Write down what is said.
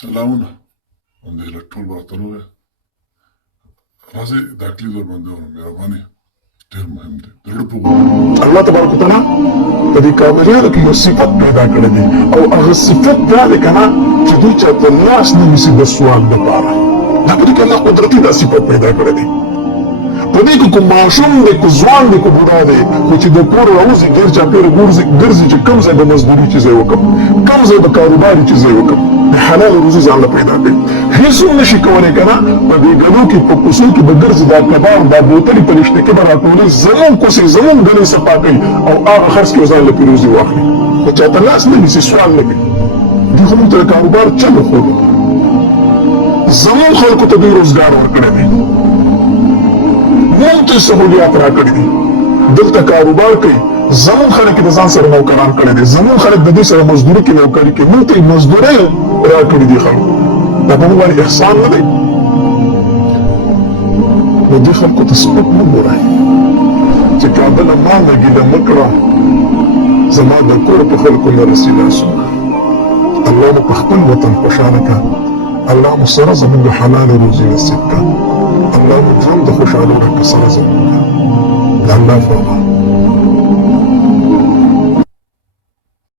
سلامونه باندې له ټول براتلو راځي دا کلیز ور باندې ورم مهرباني ډېر مهم دی د زړه په الله تبارک وتعالى په دې کامیابیانو کې یو صفت پیدا کړی دی او هغه صفت دا دی که نه چې دوی چاته لاس نه نیسي د سوال لپاره دا په دې کې الله قدرتي دا صفت پیدا کړی دی په دې کې کوم ماشوم دی که ځوان دی که بوډا دی خو چې د کور راوځي ګیر چاپېره ګرځي چې کوم ځای به مزدوري چې ځای وکړم کوم ځای به کاروبار چې ځای وکړم د حلال روزي ځان له پیدا کړي هېڅوک نشي کولی که نه په دې ګلو کې په کوڅو کې به ګرځي دا کباب دا بوتلې په لشتکې به راټولوي زمونږ کوڅې زمونږ ډلې صفا کوي او هغه خرڅ کې ځان له پیروزي واخلي خو چاته لاس نه نیسي سوال نه کوي دوی خو موږ ته د کاروبار چل وښودو زمونږ خلکو ته دوی روزګار ورکړی دی موږ ته سهولیات راکړي دي دلته کاروبار کوي زمون خلک د ځان سره نوکران کړي دي زمون خلک د دې سره مزدوري کې نوکري کوي موږ ته مزدوري راکړي دي خلکو دا په موږ باندې احسان نه دی نو دې خلکو ته سپک مه ګورئ چې کابله ما نه ګیله مه کړه زما د کور په خلکو نه رسي لاسونه الله مو په خپل وطن خوشحاله کړه الله مو سره زموږ د حلال روزي نصیب کړه الله مو ژوند د خوشحالو ډک سره زموږ د الله فرمان